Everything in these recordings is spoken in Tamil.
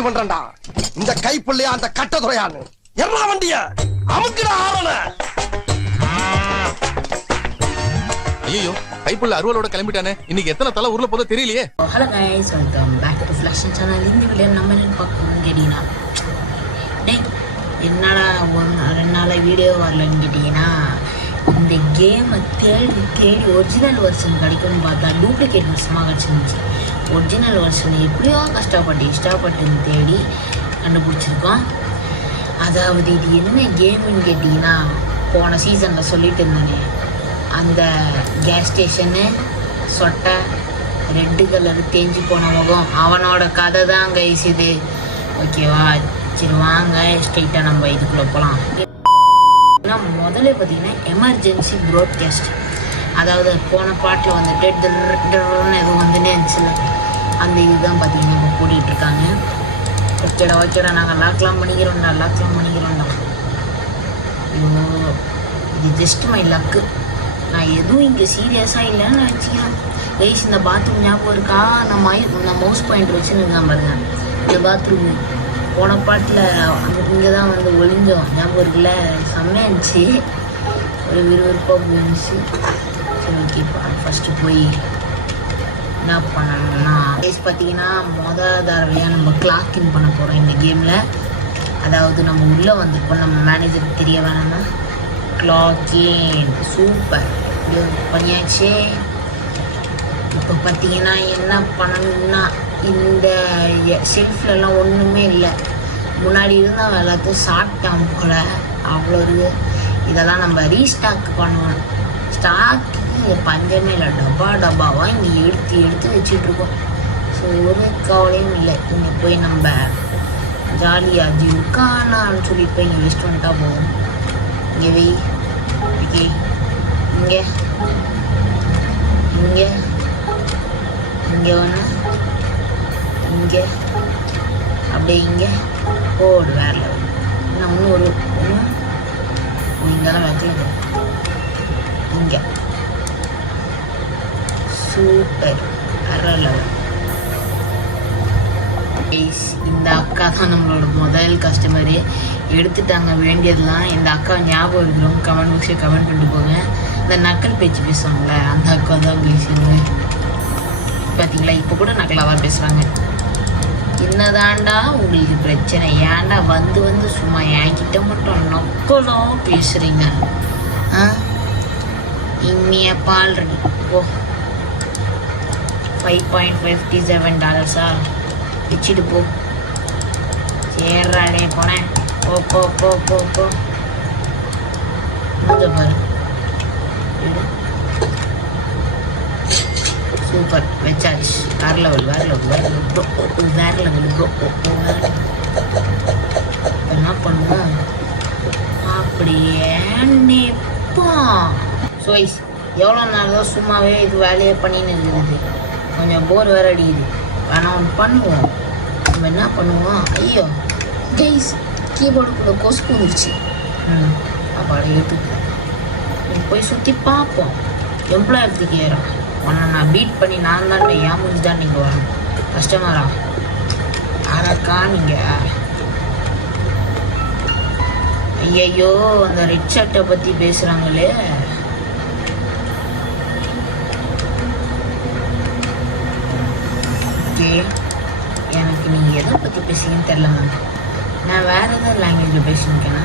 முடிவு பண்றேன்டா. இந்த கைப்புள்ளையா அந்த கட்டதுறையான்னு எல்லா வண்டிய அமுக்குடா ஆளன. ஐயோ கைப்புள்ள அருவலோட கிளம்பிட்டானே. இன்னைக்கு எத்தனை தலை ஊர்ல போதோ தெரியலையே. Hello guys, welcome back to ஃபிளாஷன் சேனல். இந்த வீடியோ நம்ம என்ன பார்க்கணும்னு கேட்டீங்கன்னா, என்னடா 2 நாளாக வீடியோ வரலன்னு கேட்டிங்கன்னா, இந்த கேமை தேடி தேடி ஒரிஜினல் வெர்ஷன் கிடைக்கும்னு பார்த்தா டூப்ளிகேட் வருஷமாக கிடச்சிருந்துச்சு. ஒரிஜினல் வெர்ஷன் எப்படியோ இஷ்டப்பட்டு தேடி கண்டுபிடிச்சிருக்கோம். அதாவது இது என்ன கேமுன்னு கேட்டிங்கன்னா, போன சீசனில் சொல்லிட்டு இருந்தானே, அந்த கேஸ் ஸ்டேஷனு சொட்டை ரெட்டு கலர் தேஞ்சு போன முகம், அவனோட கதை தான் கைஸ் இது. ஓகேவா, சரி வாங்க ஸ்ட்ரெயிட்டாக நம்ம இதுக்குள்ளே போகலாம். முதல்ல பார்த்தீங்கன்னா எமர்ஜென்சி ப்ராட்காஸ்ட், அதாவது போன பாட்டில் வந்துட்டு எதுவும் வந்துன்னே இருந்துச்சுல, அந்த இதுதான் பார்த்தீங்கன்னா இப்போ போட்டிகிட்ருக்காங்க. ஓகேடா நாங்கள் லாக்லாம் பண்ணிக்கிறோம்டா. ஐயோ, இது ஜஸ்ட் மை லக்கு. நான் எதுவும் இங்கே சீரியஸாக இல்லைன்னு வச்சுக்கிறேன். கைஸ், இந்த பாத்ரூம் ஞாபகம் இருக்கா? நான் மவுஸ் பாயிண்ட் வச்சுன்னு பாருங்க. இந்த பாத்ரூம் போன பாட்டில் இங்கே தான் வந்து ஒளிஞ்சோம், ஞாபகம் இருக்குல்ல? செம்மையாக இருந்துச்சு, ஒரு விறுவிறுப்பாக போயிருந்துச்சு. சரி ஓகேப்பா, ஃபஸ்ட்டு போய் என்ன பண்ணணும்னா, கைஸ் பார்த்தீங்கன்னா தடவையாக நம்ம கிளாக் இன் பண்ண போகிறோம் இந்த கேமில். அதாவது நம்ம உள்ளே வந்திருப்போம், நம்ம மேனேஜருக்கு தெரிய வேணாம்னா கிளாக் இன். சூப்பர், இது பண்ணியாச்சு. இப்போ பார்த்தீங்கன்னா என்ன பண்ணணும்னா, இந்த ஷெல்ஃப்லலாம் ஒன்றுமே இல்லை. முன்னாடி இருந்தால் எல்லாத்தையும் சாப்பிட்டான் போல, அவ்வளோ இருக்குது. இதெல்லாம் நம்ம ரீஸ்டாக் பண்ணுவோம். ஸ்டாக்கு பஞ்சமே இல்லை, டப்பாவாக இங்கே எடுத்து வச்சுட்ருக்கோம். ஸோ ஒரு கவலையும் இல்லை. இங்கே போய் நம்ம ஜாலியாக ஜிம்கானான்னு சொல்லி போய் இங்கே வெஸ்ட் வந்துட்டா போதும். இங்கே வெய், ஓகே, இங்கே ஒன்று, இங்கே அப்படியே இங்கே போடு. வேற இன்னும் ஒரு இங்கெல்லாம் வைக்கல. இங்கே சூப்பர், வேற லெவல். இந்த அக்கா தான் நம்மளோட முதல் கஸ்டமரு. எடுத்துட்டாங்க வேண்டியதெல்லாம். இந்த அக்கா ஞாபகம் இருக்கிறவங்க கமெண்ட் பாக்ஸில் கமெண்ட் பண்ணிட்டு போங்க. இந்த நக்கல் பேச்சு பேசுவாங்களே, அந்த அக்கா தான் பேசுவேன். பார்த்தீங்களா, இப்போ கூட நக்கலாக தான் பேசுகிறாங்க. என்னதாண்டா உங்களுக்கு பிரச்சனை? ஏன்டா வந்து சும்மா என்கிட்ட மட்டும் நக்கலாக பேசுகிறீங்க? இம்மிய பால் ரெடி. ஓ, $5.57 வச்சுட்டு போ. சேர்றாடே போனேன். போ முடிஞ்ச பாரு. சூப்பர், வச்சாச்சு. வேற லெவல் ப்ரோ. என்ன பண்ணுவோம் அப்படியே நிற்போம். ஸோ எவ்வளோ நாள் தான் சும்மாவே இது வேலையே பண்ணின்னு இருக்குது. கொஞ்சம் போர் வேற அடிக்குது. ஆனால் ஒன்று பண்ணுவோம். நம்ம என்ன பண்ணுவோம்? ஐயோ கைஸ், கீபோர்டுக்குள்ளே கொசுக்கு வந்துருச்சு. அப்பாட எடுத்துக்கிட்டேன். போய் சுற்றி பார்ப்போம். எம்ப்ளாயத்துக்கு ஏறும். உன்னை நான் பீட் பண்ணி நான் தான் ஏன் முடிஞ்சு தான் நீங்கள் வரணும். கஸ்டமரா யாராக்கா நீங்கள்? ஐயோ, அந்த ரெட் ஷர்ட்டை பற்றி பேசுகிறாங்களே. ஓகே, எனக்கு நீங்கள் எதை பற்றி பேசுறீங்கன்னு தெரில மேம். நான் வேறு ஏதாவது லாங்குவேஜில் பேசியிருக்கேன்னா,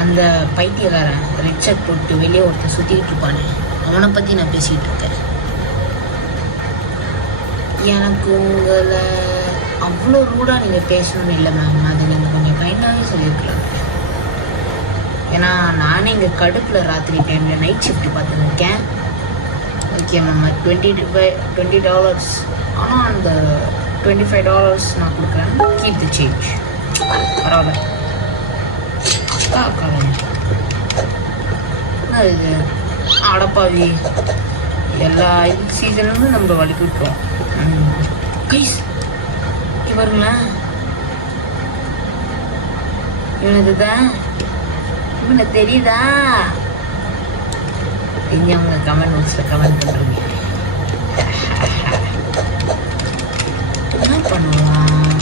அந்த பைத்தியக்காரன் ரெட் ஷர்ட் போட்டு வெளியே ஒருத்தர் சுற்றிக்கிட்டு இருப்பானே, அவனை பற்றி நான் பேசிகிட்டு இருக்கேன். எனக்கு உங்களை அவ்வளோ ரூடாக நீங்கள் பேசணும்னு இல்லை மேம். அது நீங்கள் கொஞ்சம் கைண்டாகவே சொல்லியிருக்கலாம். ஏன்னா நானே இங்கே கடுப்பில் ராத்திரி டைமில் நைட் ஷிஃப்ட் பார்த்துருக்கேன். Okay ma'am, $20. ஆனால் அந்த $25 நான் கொடுக்குறேன். Keep the change. பரவாயில்ல. அக்கா என்ன இது அடப்பாவி, எல்லா சீசனுமே நம்ம வலிக்கு விட்டுருவோம். கைஸ் இவருங்களேன், இவனுக்கு தான் இவனை தெரியுதா? தெரிஞ்சவங்க கமெண்ட் பாக்ஸில் கமெண்ட் பண்ணுறீங்க. என்ன பண்ணுவான்?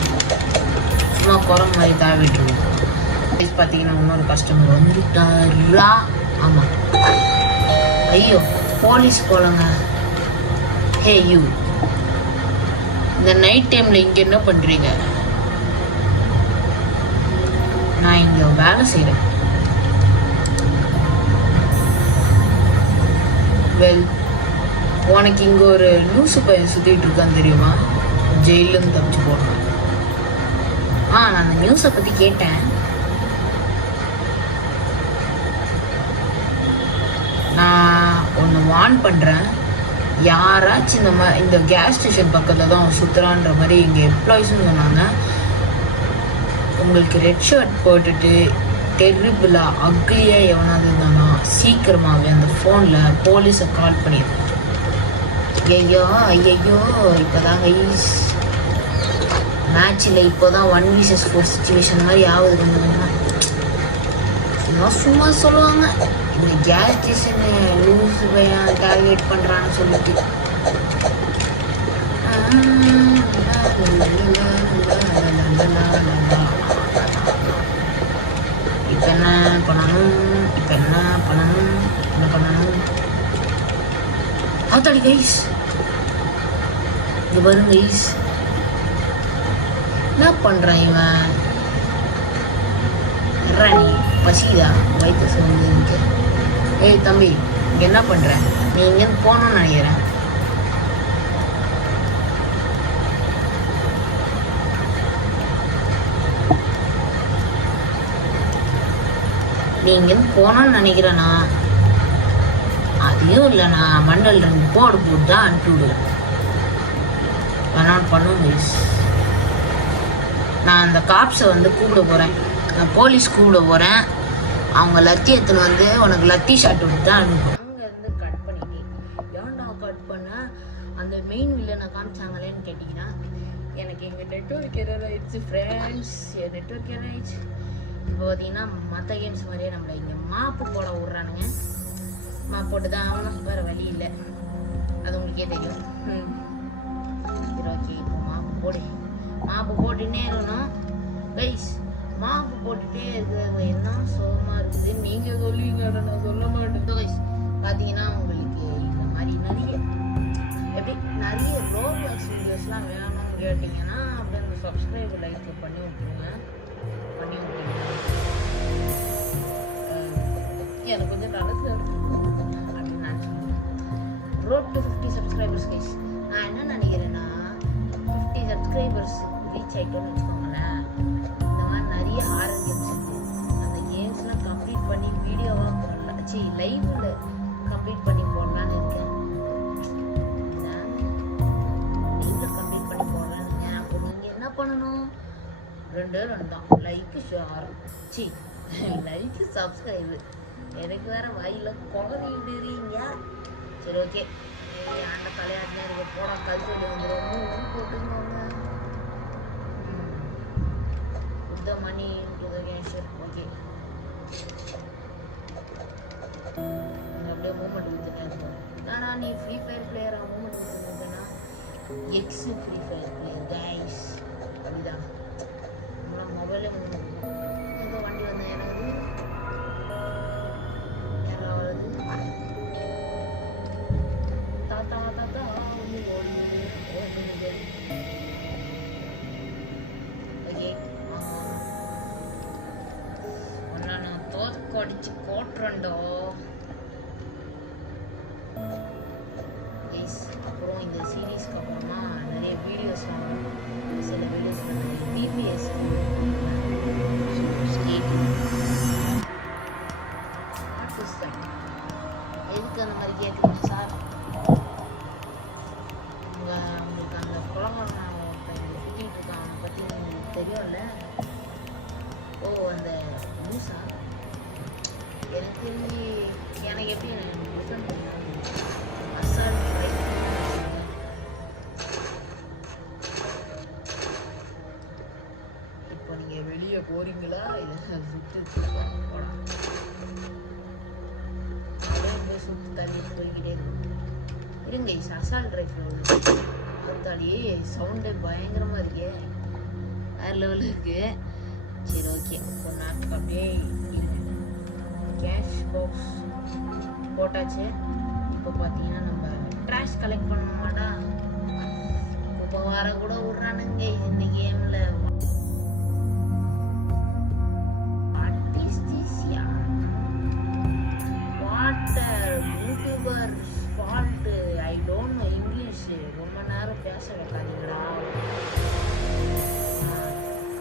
சும்மா குரம் மாதிரி தாவிட்டுருவோம். பார்த்தீங்கன்னா இன்னொரு கஸ்டமர் வந்துட்டாரா? ஆமாம். ஐயோ போலீஸ் போலங்க. ஹே யூ, இந்த நைட் டைமில் இங்கே என்ன பண்ணுறீங்க? நான் இங்கே வேலை செய்கிறேன். வெல், உனக்கு இங்கே ஒரு லூசு பையன் சுற்றிட்டு இருக்கான்னு தெரியுமா? ஜெயிலேருந்து தப்பிச்சு போடுறான். நான் அந்த நியூஸை பற்றி கேட்டேன். நான் ஒன்று வார்ன் பண்ணுறேன். யாராச்சும் இந்த கேஸ் ஸ்டேஷன் பக்கத்தில் தான் சுற்றுறான்ற மாதிரி இங்கே எம்ப்ளாயிஸும் சொன்னாங்க. உங்களுக்கு ரெட் ஷர்ட் போட்டுட்டு டெரிபிளாக அக்லியாக எவனாவது இருந்தானா சீக்கிரமாகவே அந்த ஃபோனில் போலீஸை கால் பண்ணிடுறேன். ஐயோ ஐயோ, இப்போ தான் கைஸ் மேட்சில் இப்போ தான் 1vs4 சுச்சுவேஷன் மாதிரி ஆகுது. கொஞ்சம் சும்மா சொல்லுவாங்க இந்த கேஸ் ஸ்டேஷனு லூஸ் பையன் டார்கெட் பண்ணுறான்னு சொல்லிட்டு. இப்போ என்ன பண்ணணும்? என்ன பண்ணணும்? ஆத்தாடி கைஸ், இது பாருங்க கைஸ், என்ன பண்ணுறான் இவன்? நீ பசிதா வயிற்று சொல்லுங்க. ஏய் தம்பி, இங்கே என்ன பண்ணுற? நீ இங்கேருந்து போகணும்னு நினைக்கிறேன். நீ இங்கேருந்து போகணும்னு நினைக்கிறேன்னா அதையும் இல்லை, நான் மண்டல் 2 போர்டு போட்டு தான் அனுப்பி விடுவேன். வேணான்னு பண்ணுவோம். நான் அந்த காப்ஸை கூப்பிட போகிறேன். நான் போலீஸ் கூப்பிட போகிறேன். அவங்க லத்தி எடுத்துன்னு உனக்கு லத்தி ஷாட் விட்டு தான் அனுப்புவேன். அங்கேருந்து கட் பண்ணிட்டு ஏன்டா கட் பண்ண அந்த மெயின் வில்லனை காமிச்சாங்களேன்னு கேட்டிங்கன்னா, எனக்கு எங்கள் நெட்வொர்க் எரர் ஆயிடுச்சு ஃப்ரெண்ட்ஸ். என் நெட்வொர்க் எரர் ஆயிடுச்சு. இப்போ பார்த்தீங்கன்னா மற்ற கேம்ஸ் மாதிரியே நம்மளை இங்கே மாப்பு போட விட்றானுங்க. மாப்பு போட்டு தான் ஆகணும், வேறு வழி இல்லை. அது உங்களுக்கே தெரியும். சரி ஓகே, இப்போ மாப்பு போட்டுன்னே இருக்கணும் கைஸ். மாப்பு போட்டுட்டே இருக்கிறது என்ன சோகமாக இருக்குது. நீங்கள் சொல்லுவீங்க, நான் சொல்ல மாட்டேன் கைஸ். பார்த்தீங்கன்னா உங்களுக்கு இந்த மாதிரி நிறைய ரோப்ளாக்ஸ் வீடியோஸ்லாம் வேணும்னு கேட்டிங்கன்னா அப்படியே அந்த சப்ஸ்கிரைபர் லைக்கில் பண்ணி விட்டுருங்க. எனக்கு கொஞ்சம் நடக்குது அப்படின்னு நான் சொல்லுவேன். Road to 50 subscribers guys. நான் என்ன நினைக்கிறேன்னா, 50 சப்ஸ்கிரைபர்ஸ் ரீச் ஆகிட்டோன்னு வச்சுக்கோங்களேன், இந்த மாதிரி நிறைய ஹாரர் கேம்ஸ் இருக்குது. அந்த கேம்ஸ்லாம் கம்ப்ளீட் பண்ணி வீடியோவாக போடலாம், லைவில் கம்ப்ளீட் பண்ணி போடலான்னு இருக்கேன். லைவில் கம்ப்ளீட் பண்ணி போடலான்னு இருக்கேன். அப்போ நீங்கள் என்ன பண்ணணும்? 2 தான், லைக்கு ஷேர், லைக்கு சப்ஸ்கிரைபு. எனக்கு வேற வாயில குழந்தை விடுறீங்க. சரி ஓகே, ஆண்ட தலையாட்டினா எனக்கு போட கல்ச்சல் வந்துடும் போட்டுருந்தோங்க. the money into the game. Okay, அப்படியே மூமெண்ட் கொடுத்துட்டேன். ஆனால் நீ ஃப்ரீ ஃபயர் பிளேயராக மூமெண்ட் கொடுத்துருந்தேன்னா எக்ஸு ஃப்ரீ ஃபயர் பிளேயர் கைஸ் அப்படிதான். நம்மளோட மொபைலே எங்கே வண்டி வந்தேன் எனக்கு தாத்தா தாத்தா ஓகே, ஒன்றா நான் தோற்க அடிச்சு கோட்டுறேன்டோ. அப்புறம் இந்த சீரீஸ்க்கு அப்புறமா நிறைய வீடியோஸ்லாம் சில வீடியோஸ் பிபிஎஸ் எதுக்கு அந்த மாதிரி கேட்குறீங்க சார்? உங்களுக்கு அந்த குழந்தை சுற்றிட்டு இருக்கான், அவனை பற்றி உங்களுக்கு தெரியும்ல? ஓ, அந்த நியூஸா? எனக்கு தெரிஞ்சு எனக்கு எப்படி டிஃப்ரெண்ட் தெரியும். அசால்ட் இப்போ நீங்கள் வெளியே போகிறீங்களா? இதை சுற்றி போகலாம், சுற்றி தள்ளிட்டு போய்கிட்டே இருக்கும். இருங்க, அசால்ட் ரைஃபிள் தாலியே சவுண்டே பயங்கரமாக இருக்கே. வேற லெவலில் இருக்கு. சரி ஓகே, ஒரு நாட்டுக்கு அப்படியே இருங்க. கேஷ் பாக்ஸ் போட்டாச்சு. இப்போ பார்த்தீங்கன்னா நம்ம ட்ராஷ் கலெக்ட் பண்ணணுமாடா. இப்போ வர கூட விட்றானுங்க இந்த கேமில். YouTuber fault, I don't know English. ரொம்ப நேரம் பேச வைக்காதீங்கடா.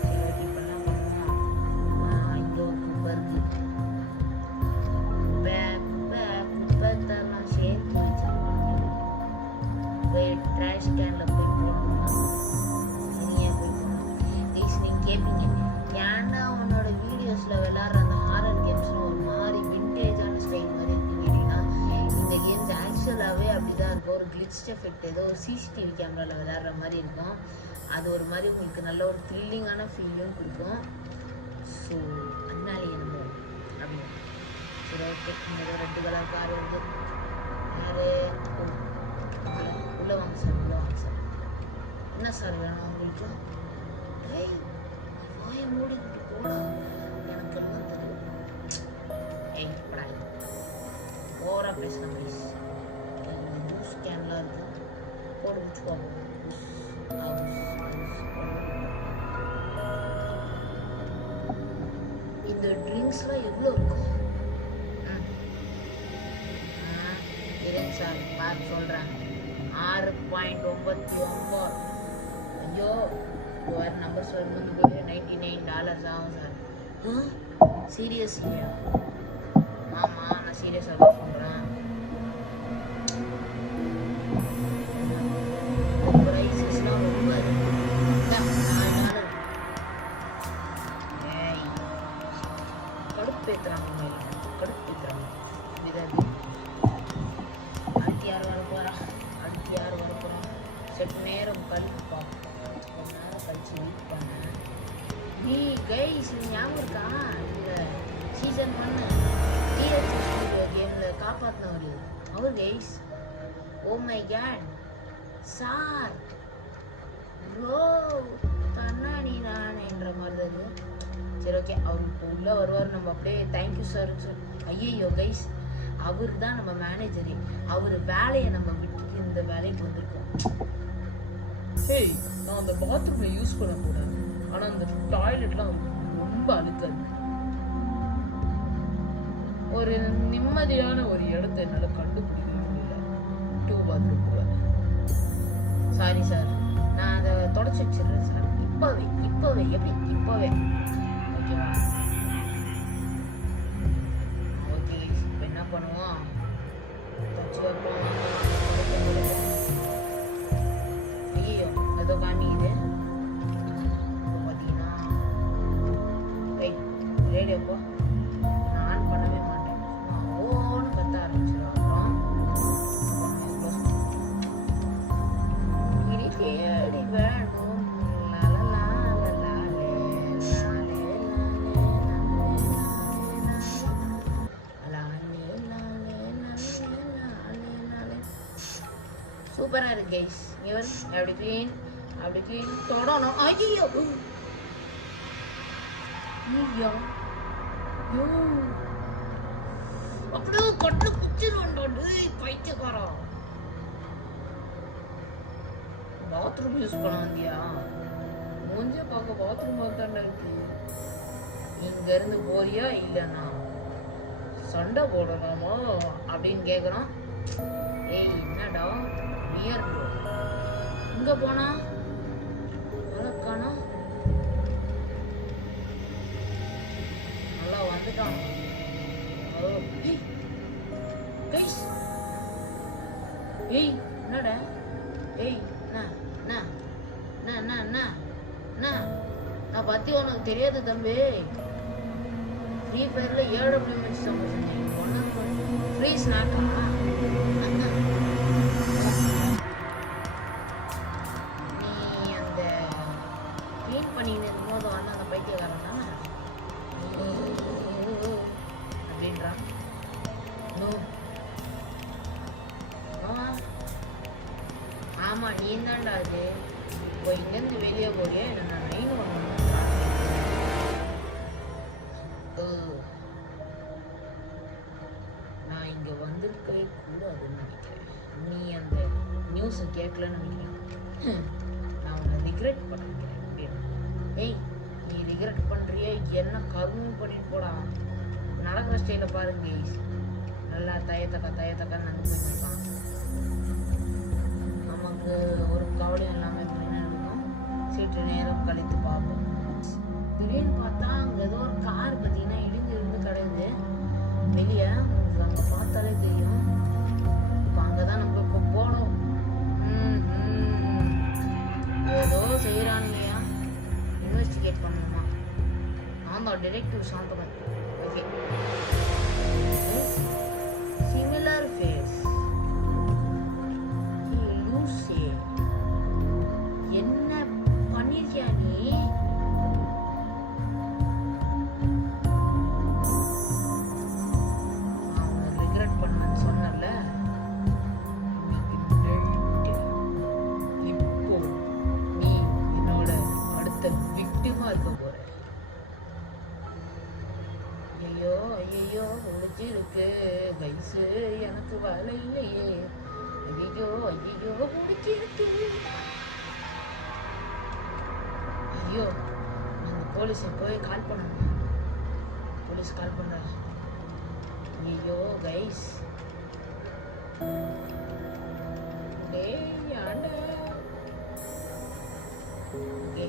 சரி இப்போ என்ன பண்ணுவோம், இங்கே குப்பை இருக்கு. குப்பை தரலாம் சேர்த்து வச்சிருக்கோம். ட்ராஷ் கேனில் போய் போடணும். நீங்கள் போய் போடணும். நீங்கள் கேட்பீங்க, ஏன்னா உன்னோட வீடியோஸில் விளாட்ற அந்த ஹாரர் கேம்ஸில் ஒரு மாதிரி விண்டேஜான ஸ்டைல் மாதிரி இருக்கு கேட்டிங்கன்னா, இந்த கேம்ஸ் ஆக்சுவலாகவே அப்படி தான் இருக்கும். ஒரு கிளிச் எஃபெக்ட், ஏதோ ஒரு சிசிடிவி கேமராவில் விளையாடுற மாதிரி இருக்கும். அது ஒரு மாதிரி உங்களுக்கு நல்ல ஒரு த்ரில்லிங்கான ஃபீலும் கொடுக்கும். ஸோ அதனாலேயே நம்ம அப்படின்னு. சரி ஓகே, இந்த ரெண்டு கலர் கார் வந்து யாரு உள்ளே வாங்க சார், உள்ளே வாங்க சார். என்ன சார் வேணும் உங்களுக்கு? ஏய் வாயை மூடிக்கிட்டு போடா, எனக்கு எல்லாம் தெரியும். ஏய் படாது, ஓவராக பேசலாம் ப்ளீஸ். ஜூஸ் கேன்லாம் இருக்கு, போட்டு வச்சுக்கோங்க. இந்த ட்ரிங்க்ஸ்லாம் எவ்வளோ இருக்கும்? இருங்க சார் பார்த்து சொல்கிறேன். 6.99. ஐயோ வேறு நம்பர் சொல்லும்போது கூட $99 ஆகும் சார். சீரியஸ் இல்லையா? ஆமாம், நான் சீரியஸாக தான் சொல்கிறேன். ப்ரைஸஸ்லாம் ரொம்ப கடுப்பேற்றுறாங்க, கடுப்பேற்றுறாங்க. இதாவது அடுத்து யார் வர போகிறா, அடுத்து யார் வர போகிறாங்க? செட் நேரம் கழித்து பார்ப்போம். கொஞ்ச நேரம் கழிச்சு வெயிட் பண்ணேன். நீ கைஸ் ஞாபகம் இருக்கா, இந்த சீசன் 1 டிஎஸ்சி ஸ்டுடியோ கேமில் காப்பாற்றினவர் அவர் guys. Oh my god sir bro கண்ணாடி நான் என்ற மாதிரி தான் இது. சரி ஓகே, அவர் இப்போ உள்ளே வருவார். நம்ம அப்படியே தேங்க்யூ சார்ன்னு சொல்லி. ஐயோ கைஸ், அவர் தான் நம்ம மேனேஜரு. அவர் வேலையை நம்ம விட்டு இந்த வேலைக்கு வந்திருக்கோம். ஹேய், நான் அந்த பாத்ரூமை யூஸ் பண்ணக்கூடாது, ஆனால் அந்த டாய்லெட்லாம் ரொம்ப அழுக்காது. ஒரு நிம்மதியான ஒரு இடத்த என்னால் கண்டுபிடிக்க முடியல. 2 பாத்ரூம் போல. சாரி சார், நான் அதை தொடச்சி வச்சிடுறேன் சார். இப்போவே எப்படி இப்போவே ஓகேவா? ஓகே, இப்போ என்ன பண்ணுவோம், தொடச்சி வைப்போம். ஐயோ ஏதோ காமிக்குது. பார்த்தீங்கன்னா ரேடியோ போ, நான் ஆன் பண்ணவே மாட்டேன். ஓன்னு கத்த ஆரம்பிச்சிடும். அப்புறம் தேடி வேணும். சூப்பராக இருக்கு கைஸ். இவர் அப்படி க்ளீன் தொடணும். ஐயோ அப்படியே கொட்டு குச்சிருவான்டா பைத்தியக்காரம். பாத்ரூம் யூஸ் பண்ண வந்தியா? மூஞ்ச பார்க்க பாத்ரூம் பார்த்தாண்டா இருக்கு. இங்கேருந்து போறியா இல்லைண்ணா சண்டை போடலாமா அப்படின்னு கேட்குறான். ஏய் என்னடா நியர் இங்கே போனா வழக்கானா நல்லா வந்துட்டான். ஏய் என்னடா, ஏய் நான் பற்றி உனக்கு தெரியாது தம்பி. ஃப்ரீ ஃபயரில் 7 மேட்ச் தான் சொன்னேன். ஃப்ரீ ஸ்நாக்கா? நீ அந்த க்ளீன் பண்ணின்னு இருக்கும்போது வந்து அந்த பைத்தியக்காரன் தானே அப்படின்றான். ஆமாம் நீ தான்டா அது. இப்போ இங்கேருந்து வெளியே போறியா இல்லை நான் 911 இருக்கவே கூடாதுன்னு நினைக்கிறேன். நீ அந்த நியூஸை கேட்கலன்னு நினைக்கிறேன். நான் உன்னை ரிக்ரெட் பண்ணிக்கிறேன் அப்படின்னு. ஏய், நீ ரிக்ரெட் பண்ணுறிய என்ன கருமு பண்ணிட்டு போடா. நடக்கிற ஸ்டைலில் பாருங்க கைஸ், நல்லா தயத்தக்கா நடந்து போயிருக்கான். நமக்கு ஒரு கவலையும் இல்லாமல் என்ன இருக்கும், சீட்டு நேரம் கழித்து பார்ப்போம். திடீர்னு பார்த்தா அங்கே ஏதோ ஒரு கார் பார்த்தீங்கன்னா இடிஞ்சு கிடந்து வெளியே, உங்களுக்கு அங்கே பார்த்தாலே தெரியும். இப்போ அங்கே தான் நம்ம இப்போ போனோம். ஏதோ செய்கிறானுங்கயா, இன்வெஸ்டிகேட் பண்ணணுமா. நான் தான் டிடெக்டிவ் சாந்தமன். Okay, similar face. லூசே, என்ன பண்ணிருக்கியா நீ? ஐயோ முடிச்சிருக்கு வயசு, எனக்கு வேலை இல்லையே. ஐயோ முடிச்சிருக்கு. ஐயோ, அந்த போலீஸ் போய் கால் பண்ணணும். போலீஸ் கால் பண்றா. ஐயோ guys, okay,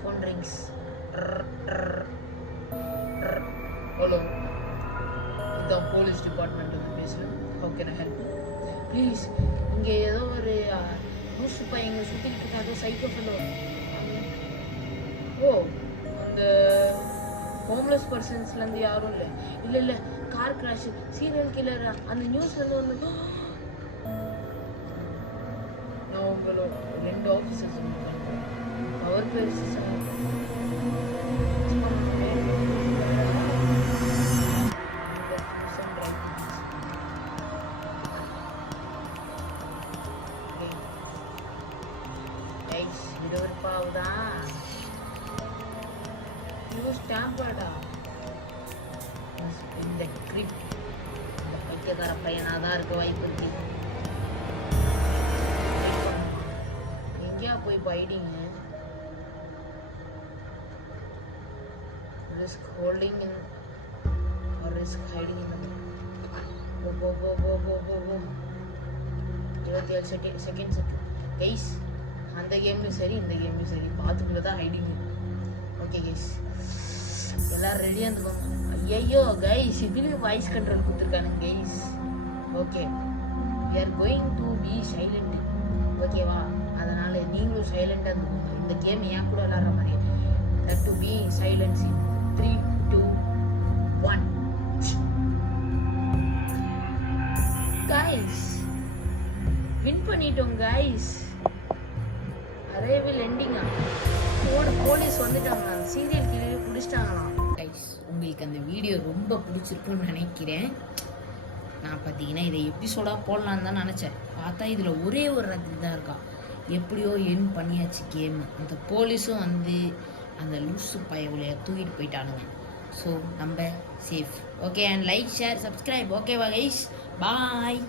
phone rings. Hello, இதான் போலீஸ் டிபார்ட்மெண்ட் வந்து பேசுகிறேன். How can I help? Please, இங்கே ஏதோ ஒரு லூசு பையங்க சுற்றிக்கிட்டு இருக்கா, ஏதோ சைக்கோ ஃபெல்லோ. ஓ, அந்த ஹோம்லெஸ் பர்சன்ஸ்லேருந்து யாரும் இல்லை, கார் கிராஷ், சீரியல் கில்லர், அந்த நியூஸ்லேருந்து வந்து நான் உங்களோட 2 ஆஃபீஸர்ஸ் அவர் பேர் இந்த கிரிப், இந்த பைத்தியக்கார பையனாக தான் இருக்க வாய்ப்பு இருக்கு. எங்கேயா போய் பைடிங்க? risk holding in or risk hiding in the go 27 seconds guys. அந்த கேம்லையும் சரி இந்த கேம்லையும் சரி பாத்துக்குள்ள தான் ஹைடிங். ஓகே கைஸ், எல்லாரும் ரெடியாக இருந்துக்கோங்க. ஐயோ கைஸ், இதுலேயும் வாய்ஸ் கண்ட்ரோல் கொடுத்துருக்கானுங்க guys. Okay, we are going to be silent. ஓகேவா? அதனால் நீங்களும் சைலண்டாக இருந்துக்கோங்க. இந்த கேம் ஏன் கூட விளாட்ற மாதிரி. that to be silence in 3, 2, 1. Guys, win பண்ணிட்டோம் கைஸ். அரேவில் எண்டிங்கா போலீஸ் வந்துட்டாங்க, சீரியல் கில்லர் பிடிச்சிட்டாங்களாம். கைஸ், உங்களுக்கு அந்த வீடியோ ரொம்ப பிடிச்சிருக்குன்னு நினைக்கிறேன். நான் பார்த்தீங்கன்னா இதை எபிசோடாக போடலான்னு தான் நினச்சேன். பார்த்தா இதில் ஒரே ஒரு ராத்திரி தான் இருக்கா. எப்படியோ என் பண்ணியாச்சு கேமு. அந்த போலீஸும் வந்து அந்த லூசு பயவுலையை தூக்கிட்டு போயிட்டானுங்க. ஸோ நம்ம safe. Okay, and like, share, subscribe. ஓகேவா கைஸ்? பாய்.